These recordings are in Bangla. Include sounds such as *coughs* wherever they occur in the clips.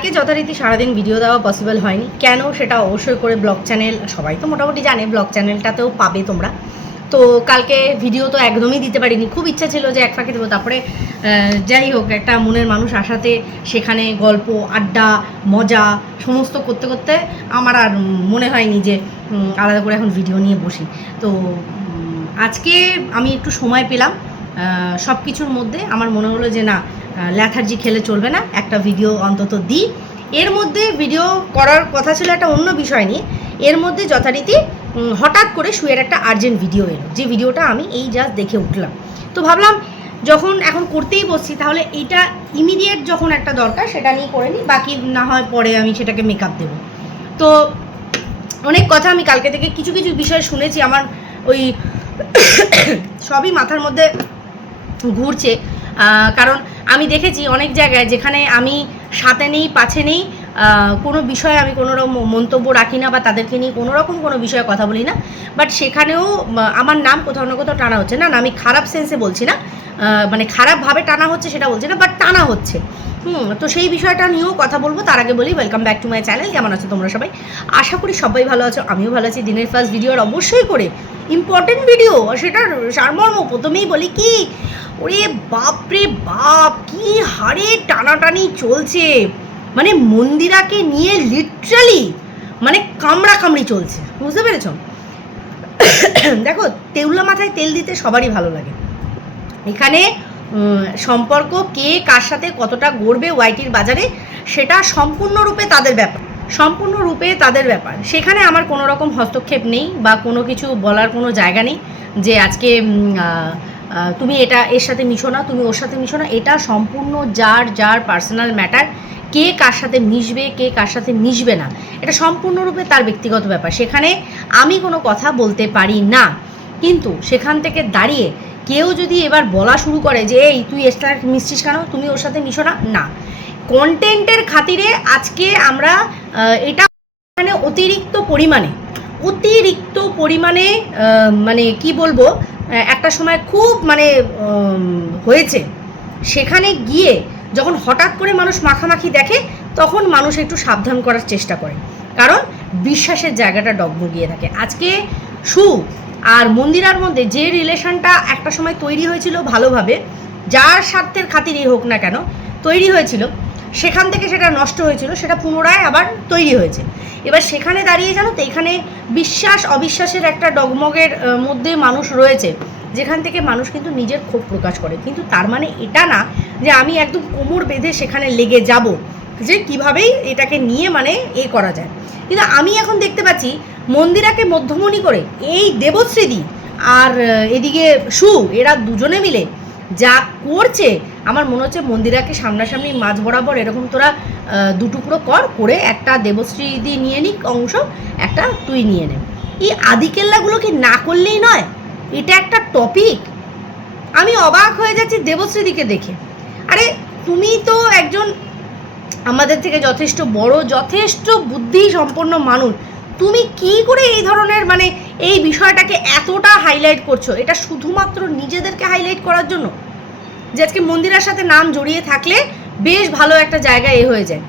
কালকে যথারীতি সারাদিন ভিডিও দেওয়া পসিবল হয়নি। কেন? সেটা অবশ্যই করে ব্লগ চ্যানেল সবাই তো মোটামুটি জানে, ব্লগ চ্যানেলটাতেও পাবে তোমরা। তো কালকে ভিডিও তো একদমই দিতে পারিনি। খুব ইচ্ছা ছিল যে এক ফাঁকে দেবো। তারপরে যাই হোক, একটা মনের মানুষ আসাতে সেখানে গল্প, আড্ডা, মজা, সমস্ত করতে করতে আমার আর মনে হয়নি যে আলাদা করে এখন ভিডিও নিয়ে বসি। তো আজকে আমি একটু সময় পেলাম। সব কিছুর মধ্যে আমার মনে হলো যে না ল্যাথার্জি খেলে চলবে না, একটা ভিডিও অন্তত দিই। এর মধ্যে ভিডিও করার কথা ছিল একটা অন্য বিষয় নিয়ে। এর মধ্যে যথারীতি হঠাৎ করে শুয়ের একটা আর্জেন্ট ভিডিও এলো, যে ভিডিওটা আমি এই জাস্ট দেখে উঠলাম। তো ভাবলাম, যখন এখন করতেই বসছি, তাহলে এইটা ইমিডিয়েট যখন একটা দরকার, সেটা নিয়ে করে নিই, বাকি না হয় পরে আমি সেটাকে মেকআপ দেবো। তো অনেক কথা আমি কালকে থেকে কিছু কিছু বিষয় শুনেছি, আমার ওই *coughs* সবই মাথার মধ্যে ঘুরছে। কারণ আমি দেখেছি অনেক জায়গায় যেখানে আমি সাথে নেই পাছে নেই কোনো বিষয়ে আমি কোনো রকম মন্তব্য রাখি না বা তাদেরকে নিয়ে কোনো রকম কোনো বিষয়ে কথা বলি না। বাট সেখানেও আমার নাম কোথাও না কোথাও টানা হচ্ছে। না আমি খারাপ সেন্সে বলছি না। মানে খারাপভাবে টানা হচ্ছে সেটা বলছি না বাট টানা হচ্ছে। হুম, তো সেই বিষয়টা নিয়েও কথা বলব। তার আগে বলি welcome back to my channel কেমন আছো তোমরা সবাই? আশা করি সবাই ভালো আছো। আমিও ভালো আছি। দিনের ফার্স্ট ভিডিওর অবশ্যই করে ইম্পর্টেন্ট ভিডিও সেটার সারমর্ম প্রথমেই বলি কি, ওরে বাপরে বাপ, কি হারে টানাটানি চলছে। মানে মন্দিরাকে নিয়ে লিটারালি মানে কামড়া কামড়ি চলছে। বুঝতে পেরেছ? *coughs* দেখো তেউলা মাথায় তেল দিতে সবারই ভালো লাগে। এখানে সম্পর্ক কে কার সাথে কতটা গড়বে ওয়াইটির বাজারে, সেটা সম্পূর্ণরূপে তাদের ব্যাপার। সম্পূর্ণরূপে তাদের ব্যাপার। সেখানে আমার কোনো রকম হস্তক্ষেপ নেই বা কোনো কিছু বলার কোনো জায়গা নেই যে আজকে তুমি এটা এর সাথে মিশো না, তুমি ওর সাথে মিশো না, এটা সম্পূর্ণ যার যার পার্সোনাল ম্যাটার কে কার সাথে মিশবে, কে কার সাথে মিশবে না, এটা সম্পূর্ণরূপে তার ব্যক্তিগত ব্যাপার। সেখানে আমি কোনো কথা বলতে পারি না। কিন্তু সেখান থেকে দাঁড়িয়ে কেউ যদি এবার বলা শুরু করে যে, এই, তুই এর মিশছিস কেন? তুমি ওর সাথে মিশো না? না। কন্টেন্টের খাতিরে আজকে আমরা এটা মানে অতিরিক্ত পরিমাণে অতিরিক্ত পরিমাণে মানে কি বলব একটা সময় খুব মানে হয়েছে। সেখানে গিয়ে যখন হঠাৎ করে মানুষ মাখামাখি দেখে, তখন মানুষ একটু সাবধান করার চেষ্টা করে। কারণ বিশ্বাসের জায়গাটা ডগমগিয়ে থাকে। আজকে সু আর মন্দিরার মধ্যে যে রিলেশনটা একটা সময় তৈরি হয়েছিল ভালোভাবে, যার স্বার্থের খাতিরেই হোক না কেন, তৈরি হয়েছিল। সেখান থেকে সেটা নষ্ট হয়েছিল, সেটা পুনরায় আবার তৈরি হয়েছে। এবার সেখানে দাঁড়িয়ে জানো তো, এখানে বিশ্বাস অবিশ্বাসের একটা ডগমগের মধ্যে মানুষ রয়েছে। যেখান থেকে মানুষ কিন্তু নিজের ক্ষোভ প্রকাশ করে। কিন্তু তার মানে এটা না যে আমি একদম কোমর বেঁধে সেখানে লেগে যাব যে কিভাবেই এটাকে নিয়ে মানে এ করা যায়। কিন্তু আমি এখন দেখতে পাচ্ছি মন্দিরাকে মধ্যমণি করে এই দেবশ্রীদি আর এদিকে সু, এরা দুজনে মিলে যা করছে, আমার মনে হচ্ছে মন্দিরাকে সামনাসামনি মাঝ বরাবর এরকম তোরা দুটুকরো কর, করে একটা দেবশ্রীদি নিয়ে নিক অংশ, একটা তুই নিয়ে নে। এই আদিকেল্লাগুলো কি না করলেই নয়? এটা একটা টপিক আমি অবাক হয়ে যাচ্ছি দেবশ্রীদিকে দেখে। আরে, তুমি তো একজন আমাদের থেকে যথেষ্ট বড়, যথেষ্ট বুদ্ধি সম্পন্ন মানুষ। তুমি কি করে এই ধরনের মানে এই বিষয়টাকে এতটা হাইলাইট করছ? এটা শুধুমাত্র নিজেদেরকে হাইলাইট করার জন্য? যে আজকে মন্দিরের সাথে নাম জড়িয়ে থাকলে বেশ ভালো একটা জায়গা এ হয়ে যায়।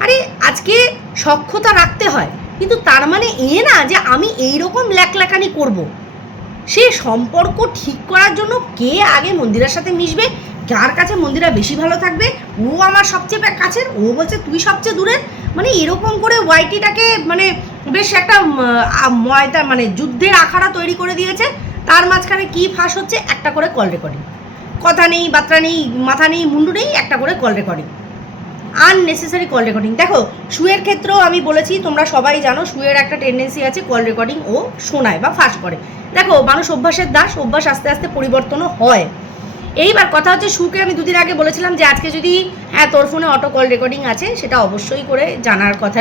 আরে, আজকে সক্ষতা রাখতে হয়। কিন্তু তার মানে এ না যে আমি এই রকম ল্যাকল্যাকানি করব। সে সম্পর্ক ঠিক করার জন্য কে আগে মন্দিরের সাথে মিশবে? যার কাছে মন্দিরা বেশি ভালো থাকবে? ও আমার সবচেয়ে কাছের? ও বলছে, তুই সবচেয়ে দূরের? মানে এরকম করে ওয়াইটিটাকে মানে বেশ একটা ময়দা মানে যুদ্ধের আখাড়া তৈরি করে দিয়েছে। তার মাঝখানে কি ফাঁস হচ্ছে? একটা করে কল রেকর্ডিং কথা নেই, বার্তা নেই, মাথা নেই, মুন্ডু নেই, একটা করে call recording unnecessary call recording দেখো শুয়ের ক্ষেত্রেও আমি বলেছি, তোমরা সবাই জানো শুয়ের একটা টেন্ডেন্সি আছে কল রেকর্ডিং ও শোনায় বা ফাঁস করে। দেখো, মানুষ অভ্যাসের দাস, অভ্যাস আস্তে আস্তে পরিবর্তনও হয়। এইবার কথা হচ্ছে সুকে আমি দুদিন আগে বলেছিলাম যে, আজকে যদি হ্যাঁ তোর ফোনে অটো কল রেকর্ডিং আছে, সেটা অবশ্যই করে জানার কথা।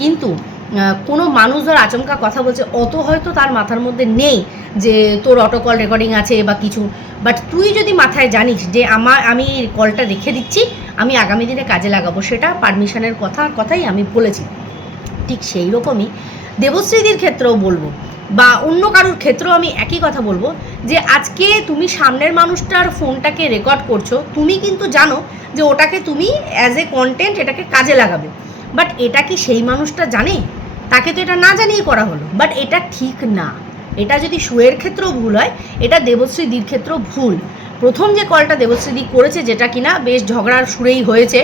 কিন্তু কোনো মানুষ ধর আচমকা কথা বলছে, অত হয়তো তার মাথার মধ্যে নেই যে, তোর অটো কল রেকর্ডিং আছে বা কিছু। বাট তুই যদি মাথায় জানিস যে, আমার, আমি কলটা রেখে দিচ্ছি, আমি আগামী দিনে কাজে লাগাবো, সেটা পারমিশনের কথা, কথাই আমি বলেছি। ঠিক সেই রকমই দেবশ্রীদির ক্ষেত্রেও বলব। বা অন্য কারোর ক্ষেত্রেও আমি একই কথা বলব, যে আজকে তুমি সামনের মানুষটার ফোনটাকে রেকর্ড করছ, তুমি কিন্তু জানো যে ওটাকে তুমি অ্যাজ এ কন্টেন্ট এটাকে কাজে লাগাবে। বাট এটা কি সেই মানুষটা জানে? তাকে তো এটা না জানিয়ে করা হলো। বাট এটা ঠিক না। এটা যদি শুয়ের ক্ষেত্রেও ভুল হয়, এটা দেবশ্রীদির ক্ষেত্রেও ভুল। প্রথম যে কলটা দেবশ্রীদি করেছে যেটা কিনা বেশ ঝগড়ার সুরেই হয়েছে।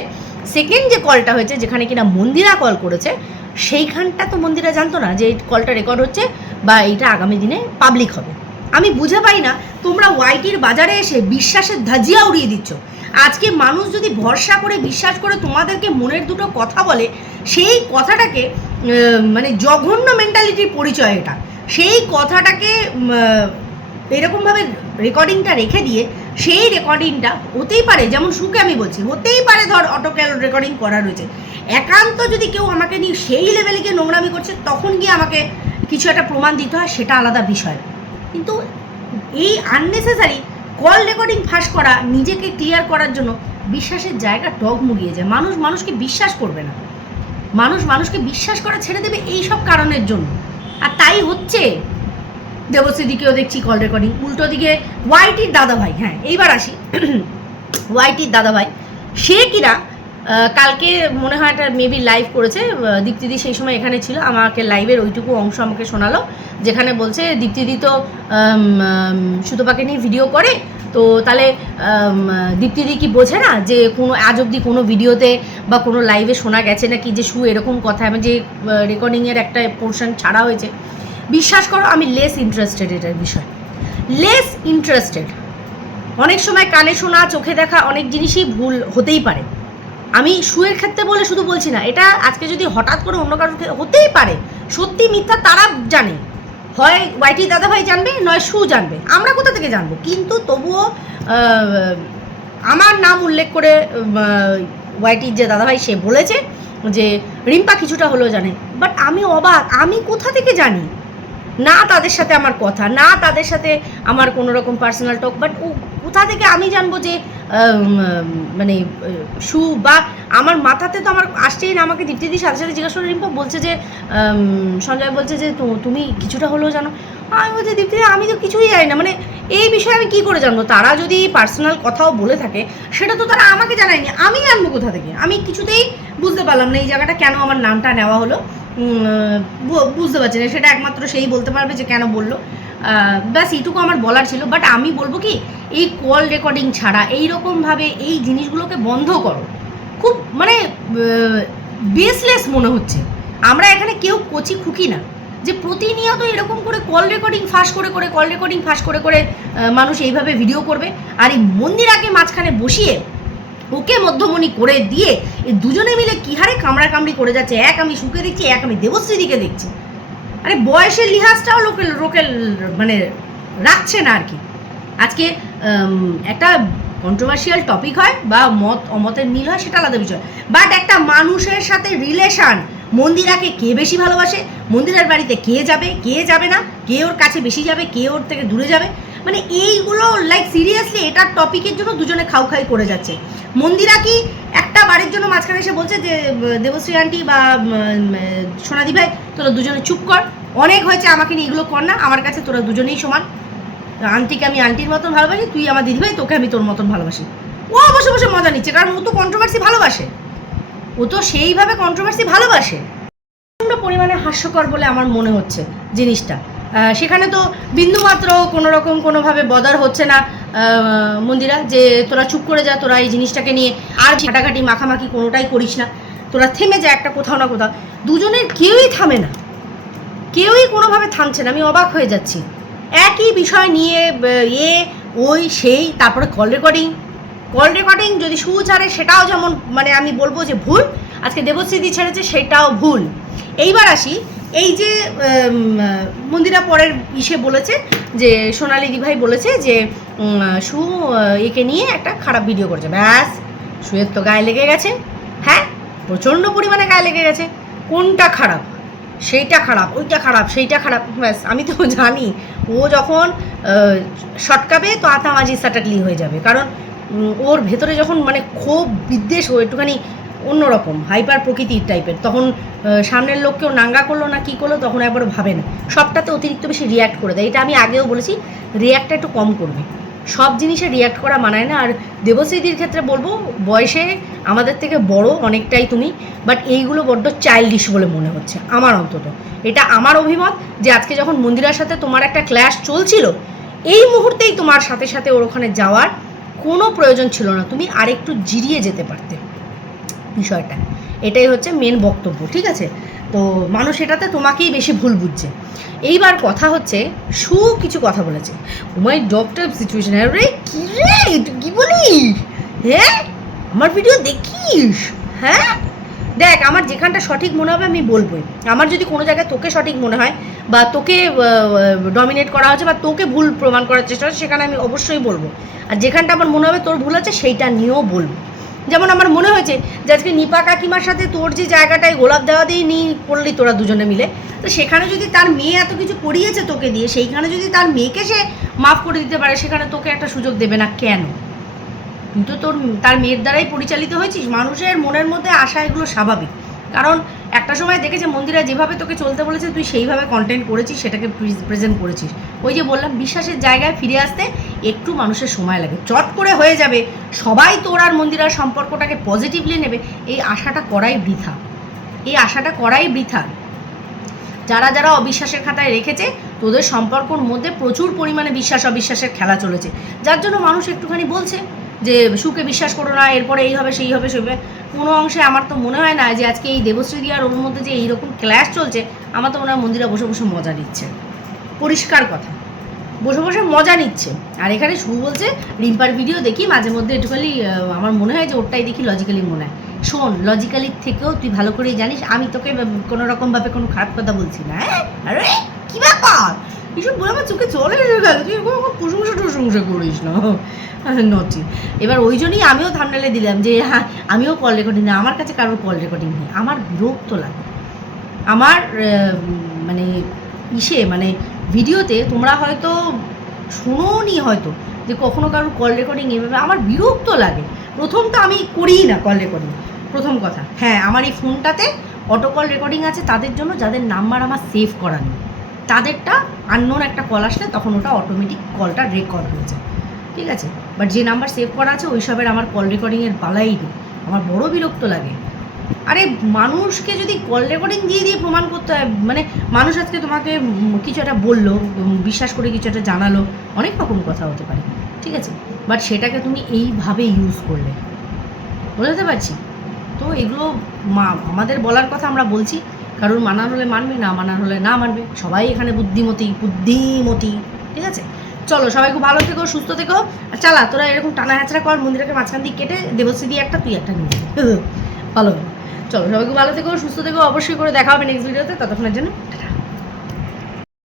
সেকেন্ড যে কলটা হয়েছে যেখানে কিনা মন্দিরা কল করেছে, সেইখানটা তো মন্দিরা জানতো না যে এই কলটা রেকর্ড হচ্ছে। বা এইটা আগামী দিনে পাবলিক হবে। আমি বুঝে পাই না, তোমরা ওয়াইটির বাজারে এসে বিশ্বাসের ধাজিয়া উড়িয়ে দিচ্ছ। আজকে মানুষ যদি ভরসা করে, বিশ্বাস করে তোমাদেরকে মনের দুটো কথা বলে, সেই কথাটাকে মানে জঘন্য মেন্টালিটির পরিচয় এটা। সেই কথাটাকে এরকমভাবে রেকর্ডিংটা রেখে দিয়ে, সেই রেকর্ডিংটা হতেই পারে, যেমন সুখে আমি বলছি, হতেই পারে ধর অটোক্যাল রেকর্ডিং করা রয়েছে। একান্ত যদি কেউ আমাকে নিয়ে সেই লেভেলে গিয়ে নোংরামি করছে, তখন গিয়ে আমাকে কিছু একটা প্রমাণ দিতে হয়, সেটা আলাদা বিষয়। কিন্তু এই আননেসেসারি কল রেকর্ডিং ফাঁস করা, নিজেকে ক্লিয়ার করার জন্য বিশ্বাসের জায়গা ডগ মুড়িয়ে যায়। মানুষ মানুষকে বিশ্বাস করবে না। মানুষ মানুষকে বিশ্বাস করা ছেড়ে দেবে এই সব কারণের জন্য। আর তাই হচ্ছে দেবশ্রীদিকেও দেখছি কল রেকর্ডিং উল্টো দিকে ওয়াইটির দাদা ভাই হ্যাঁ এইবার আসি। ওয়াইটির দাদা ভাই সে কিনা কালকে মনে হয় একটা মেবি লাইভ করেছে দীপ্তিদি সেই সময় এখানে ছিল, আমাকে লাইভের ওইটুকু অংশ আমাকে শোনালো, যেখানে বলছে, দীপ্তিদি তো সুতোপাকে নিয়ে ভিডিও করে, তো তাহলে দীপ্তিদি কি বোঝে না যে কোনো, আজ অবধি কোনো ভিডিওতে বা কোনো লাইভে শোনা গেছে নাকি যে শু এরকম কথা আমি যে রেকর্ডিংয়ের একটা পোর্শন ছাড়া হয়েছে? বিশ্বাস করো, আমি লেস ইন্টারেস্টেড এটার বিষয়। লেস ইন্টারেস্টেড অনেক সময় কানে শোনা, চোখে দেখা অনেক জিনিসই ভুল হতেই পারে। আমি শুয়ের ক্ষেত্রে বলে শুধু বলছি না, এটা আজকে যদি হঠাৎ করে অন্য কারোর হতেই পারে, সত্যি মিথ্যা তারা জানে। হয় ওয়াইটি দাদাভাই জানবে, নয় শু জানবে, আমরা কোথা থেকে জানব? কিন্তু তবুও আমার নাম উল্লেখ করে ওয়াইটির যে দাদাভাই সে বলেছে যে, রিম্পা কিছুটা হলেও জানে। বাট আমি অবাক, আমি কোথা থেকে জানি? না তাদের সাথে আমার কথা, না তাদের সাথে আমার কোনো রকম পার্সোনাল টক বাট ও কোথা থেকে আমি জানব যে মানে শু বা আমার মাথাতে তো আমার আসছেই না, আমাকে দীপ্তিদির সাথে সাথে জিজ্ঞাসা করে রিম্পা বলছে যে সঞ্জয় বলছে যে তুমি কিছুটা হলেও জানো। আমি বলছি দীপ্তিদি আমি তো কিছুই জানি না মানে এই বিষয়ে আমি কি করে জানব? তারা যদি পার্সোনাল কথাও বলে থাকে, সেটা তো তারা আমাকে জানায়নি, আমি জানব কোথা থেকে? আমি কিছুতেই বুঝতে পারলাম না এই জায়গাটা কেন আমার নামটা নেওয়া হলো। বুঝতে পারছি না। সেটা একমাত্র সেই বলতে পারবে যে কেন বলল। ব্যাস, এইটুকু আমার বলার ছিল বাট আমি বলব কি, এই কল রেকর্ডিং ছাড়া এই রকমভাবে এই জিনিসগুলোকে বন্ধ করো। খুব মানে বেসলেস মনে হচ্ছে। আমরা এখানে কেউ কচি খুকি না। যে প্রতিনিয়ত এরকম করে কল রেকর্ডিং ফাঁস করে করে কল রেকর্ডিং ফাঁস করে করে মানুষ এইভাবে ভিডিও করবে। আর এই মন্দিরাকে মাঝখানে বসিয়ে ওকে মধ্যমণি করে দিয়ে এই দুজনে মিলে কি হারে কামড়া কামড়ি করে যাচ্ছে? এক আমি সুখে দেখছি, এক আমি দেবশ্রীদিকে দেখছি। আরে বয়সের লিহাজটাও লোকে লোকে মানে রাখছে না আর কি। আজকে একটা কন্ট্রোভার্সিয়াল টপিক হয় বা মত, অমতের মিল হয়, সেটা আলাদা বিষয়। বাট একটা মানুষের সাথে রিলেশন মন্দিরাকে কে বেশি ভালোবাসে? মন্দিরের বাড়িতে কে যাবে কে যাবে না? কে ওর কাছে বেশি যাবে, কে ওর থেকে দূরে যাবে? মানে এইগুলো লাইক সিরিয়াসলি এটার টপিকের জন্য দুজনে খাও খাই করে যাচ্ছে। মন্দিরা কি একটা বাড়ির জন্য মাঝখানে এসে বলছে যে দেবশ্রী আন্টি বা সোনাদি ভাই, তোরা দুজনে চুপ কর। অনেক হয়েছে, আমাকে নিয়ে এগুলো কর না, আমার কাছে তোরা দুজনেই সমান। আন্টিকে আমি আন্টির মতন ভালোবাসি, তুই আমার দিদিভাই, তোকে আমি তোর মতন ভালোবাসি। ও বসে বসে মজা নিচ্ছে, কারণ ও তো কন্ট্রোভার্সি ভালোবাসে। ও তো সেইভাবে কন্ট্রোভার্সি ভালোবাসে। প্রচণ্ড পরিমাণে হাস্যকর বলে আমার মনে হচ্ছে জিনিসটা। সেখানে তো বিন্দুমাত্র কোনো রকম কোনোভাবে বদার হচ্ছে না মন্দিরা, যে তোরা চুপ করে যা, তোরা এই জিনিসটাকে নিয়ে আর ঘাটাঘাটি মাখামাখি কোনোটাই করিস না। তোরা থেমে যা একটা কোথাও না কোথাও। দুজনের কেউই থামে না। কেউই কোনোভাবে থামছে না। আমি অবাক হয়ে যাচ্ছি। একই বিষয় নিয়ে এ, ওই, সেই, তারপরে কল রেকর্ডিং কল রেকর্ডিং যদি সু ছাড়ে সেটাও যেমন মানে আমি বলব যে ভুল। আজকে দেবশ্রীদি ছেড়েছে, সেটাও ভুল। এইবার আসি এই যে মন্দিরা পরের ইসে বলেছে যে সোনালি দিভাই বলেছে যে সু একে নিয়ে একটা খারাপ ভিডিও করছে। ব্যাস সুয়ের তো গায়ে লেগে গেছে। হ্যাঁ প্রচণ্ড পরিমাণে গায়ে লেগে গেছে। কোনটা খারাপ? সেইটা খারাপ ওইটা খারাপ সেইটা খারাপ। ব্যাস আমি তো *laughs* জানি। ও যখন আহ, সটকাবে তো আতামাজি সাটাকলি হয়ে যাবে। কারণ ওর ভেতরে যখন মানে ক্ষোভ বিদ্বেষ ও একটুখানি অন্যরকম, হাইপার প্রকৃতির টাইপের। তখন সামনের লোককেও নাঙ্গা করল না কি করল, তখন একবার ভাবে না। সবটাতে অতিরিক্ত বেশি রিয়াক্ট করে দেয়। এটা আমি আগেও বলেছি রিয়াক্টটা একটু কম করবে। সব জিনিসে রিয়াক্ট করা মানায় না। আর দেবশ্রীদির ক্ষেত্রে বলব, বয়সে আমাদের থেকে বড় অনেকটাই তুমি বাট এইগুলো বড্ড চাইল্ডিশ বলে মনে হচ্ছে, আমার অন্তত। এটা আমার অভিমত যে আজকে যখন মন্দিরার সাথে তোমার একটা ক্ল্যাশ চলছিল, এই মুহূর্তেই তোমার সাথে সাথে ওর ওখানে যাওয়ার কোনো প্রয়োজন ছিল না। তুমি আরেকটু জিরিয়ে যেতে পারতে। বিষয়টা। এটাই হচ্ছে মেন বক্তব্য, ঠিক আছে? তো মানুষ এটাতে তোমাকেই বেশি ভুল বুঝছে। এইবার কথা হচ্ছে, সু কিছু কথা বলেছে। মাই ডক্টর সিচুয়েশন রে কি রে? কি বলিস? হ্যাঁ? আমার ভিডিও দেখিস? হ্যাঁ? দেখ, আমার যেখানটা সঠিক মনে হবে আমি বলবোই। আমার যদি কোনো জায়গায় তোকে সঠিক মনে হয় বা তোকে ডমিনেট করা হচ্ছে বা তোকে ভুল প্রমাণ করার চেষ্টা হচ্ছে সেখানে আমি অবশ্যই বলব। আর যেখানটা আমার মনে হবে তোর ভুল আছে, সেইটা নিয়েও বলব। যেমন আমার মনে হয়েছে যে আজকে নিপা কাকিমার সাথে তোর যে জায়গাটায় গোলাপ দেওয়া দিয়ে নি করলি তোরা দুজনে মিলে, তো সেখানে যদি তার মেয়ে এত কিছু করিয়েছে তোকে দিয়ে, সেইখানে যদি তার মেয়েকে সে মাফ করে দিতে পারে, সেখানে তোকে একটা সুযোগ দেবে না কেন? তুই তোর, তার মেয়ের দ্বারাই পরিচালিত হয়েছিস, মানুষের মনের মধ্যে আসা এগুলো স্বাভাবিক। কারণ একটা সময় দেখেছে মন্দিরা যেভাবে তোকে চলতে বলেছে, তুই সেইভাবে কন্টেন্ট করেছিস, সেটাকে প্রেজেন্ট করেছিস। ওই যে বললাম, বিশ্বাসের জায়গায় ফিরে আসতে একটু মানুষের সময় লাগে। চট করে হয়ে যাবে, সবাই তোর আর মন্দিরার সম্পর্কটাকে পজিটিভলি নেবে। এই আশাটা করাই বৃথা। এই আশাটা করাই বৃথা। যারা যারা অবিশ্বাসের খাতায় রেখেছে, তোদের সম্পর্কর মধ্যে প্রচুর পরিমাণে বিশ্বাস অবিশ্বাসের খেলা চলেছে। যার জন্য মানুষ একটুখানি বলছে যে সুখে বিশ্বাস করো না, এরপরে এই হবে, সেই হবে সেই হবে। কোনো অংশে আমার তো মনে হয় না যে আজকে এই দেবশ্রী আর ওর মধ্যে যে এইরকম ক্ল্যাশ চলছে, আমার তো মনে হয় মন্দিরা বসে বসে মজা নিচ্ছে। পরিষ্কার কথা। বসে বসে মজা নিচ্ছে। আর এখানে শুরু বলছে, রিম্পার ভিডিও দেখি, মাঝে মধ্যে একটুখানি আমার মনে হয় যে ওরটাই দেখি লজিক্যালি মনে হয়। শোন লজিক্যালি থেকেও তুই ভালো করেই জানিস, আমি তোকে কোনো রকমভাবে কোনো খারাপ কথা বলছি না হ্যাঁ? আরে, কি ব্যাপার? এসব বলে আমার চোখে চলে গেল। তুই এরকম প্রশংসা করিস না। নটি এবার ওই জন্যই আমিও থামনেলে দিলাম যে হ্যাঁ আমিও কল রেকর্ডিং না, আমার কাছে কারোর কল রেকর্ডিং নেই। আমার বিরক্ত লাগে। আমার মানে ইসে মানে ভিডিওতে তোমরা হয়তো শুনোনি হয়তো যে কখনো কারোর কল রেকর্ডিং এভাবে, আমার বিরক্ত লাগে। প্রথম তো আমি করিই না কল রেকর্ডিং প্রথম কথা। হ্যাঁ আমার এই ফোনটাতে অটো কল রেকর্ডিং আছে, তাদের জন্য যাদের নাম্বার আমার সেভ করা নেই। তাদেরটা আননোন একটা কল আসলে তখন ওটা অটোমেটিক কলটা রেকর্ড হয়ে যায়। ঠিক আছে? বাট যে নাম্বার সেভ করা আছে, ওইসবের আমার কল রেকর্ডিংয়ের বালাই নেই। আমার বড় বিরক্ত লাগে। আরে, মানুষকে যদি কল রেকর্ডিং দিয়ে দিয়ে প্রমাণ করতে হয় মানে মানুষ আজকে তোমাকে কিছু একটা বলল বিশ্বাস করে কিছু একটা জানালো, অনেক রকম কথা হতে পারে। ঠিক আছে? বাট সেটাকে তুমি এইভাবে ইউজ করলে। বুঝতে পারছি? তো এগুলো মা, আমাদের বলার কথা আমরা বলছি। কারোর মানার হলে মানবে, না মানার হলে না মানবে। সবাই এখানে বুদ্ধিমতী বুদ্ধিমতী, ঠিক আছে? চলো, সবাই খুব ভালো থেকো, সুস্থ থেকো। আর চালা, তোরা এরকম টানা হ্যাচড়া কর মন্দিরকে মাঝখান দিয়ে কেটে দেবশ্রী দিয়ে একটা তুই একটা নিয়ে। *laughs* ভালো। চলো, সবাই খুব ভালো থেকো, সুস্থ থেকো, অবশ্যই করে দেখা হবে নেক্সট ভিডিওতে ততক্ষণের জন্য, টাটা।